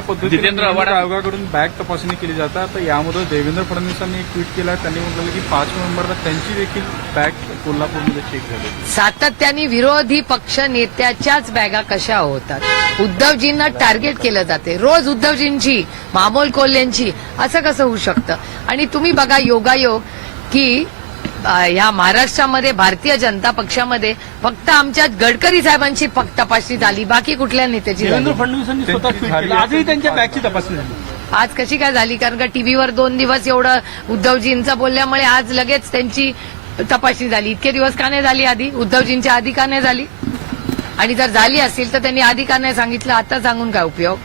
जितेंद्र आव्हाड- आयोगाकडून बॅग तपासणी केली जाते. आता यामध्ये देवेंद्र फडणवीसांनी एक ट्विट केलं. त्यांनी म्हटलं की पाच नोव्हेंबरला त्यांची देखील बॅग कोल्हापूरमध्ये चेक झाली. सातत्याने विरोधी पक्ष नेत्याच्याच बॅगा कशा होतात? उद्धवजींना टार्गेट केलं जाते. रोज उद्धवजींची मामोल कोल्हेंची असं कसं होऊ शकतं? आणि तुम्ही बघा योगायोग की ह्या महाराष्ट्रामध्ये भारतीय जनता पक्षामध्ये फक्त आमच्या गडकरी साहेबांची फक्त तपासणी झाली बाकी कुठल्या नेत्याची? देवेंद्र फडणवीसांनी स्वतः ट्विट केलं. आजही त्यांच्या बॅगची तपासणी झाली. आज कशी काय झाली? कारण का टीव्हीवर दोन दिवस एवढं उद्धवजींचं बोलल्यामुळे आज लगेच त्यांची तपासणी झाली. इतके दिवस का नाही झाली आधी? उद्धवजींच्या आधी का नाही झाली? आणि जर झाली असेल तर त्यांनी आधी का नाही सांगितलं? आता सांगून काय उपयोग?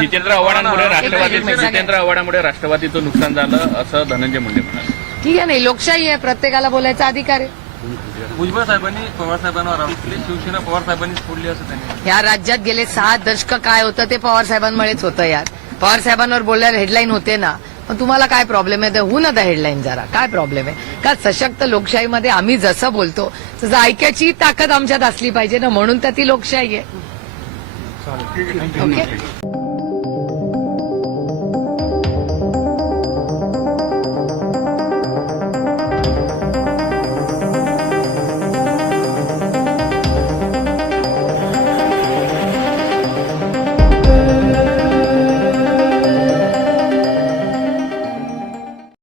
जितेंद्र आव्हाडांमुळे राष्ट्रवादी एक जितेंद्र आव्हाडांमुळे राष्ट्रवादीचं नुकसान झालं असं धनंजय मुंडे म्हणाले. ठीक आहे नाही लोकशाही आहे प्रत्येकाला बोलायचा अधिकार आहे. भुजबळ साहेबांनी पवार साहेबांवर शिवसेना पवार साहेबांनीच फोडली असं त्यांनी या राज्यात गेले सहा दशक काय होतं ते पवार साहेबांमुळेच होतं यार. पवार साहेबांवर बोलल्यावर हेडलाईन होते ना मग तुम्हाला काय प्रॉब्लेम आहे? तर होऊ ना हेडलाईन जरा. काय प्रॉब्लेम आहे? का सशक्त लोकशाहीमध्ये आम्ही जसं बोलतो तसं ऐकायची ताकद आमच्यात असली पाहिजे ना म्हणून तर ती लोकशाही आहे. ओके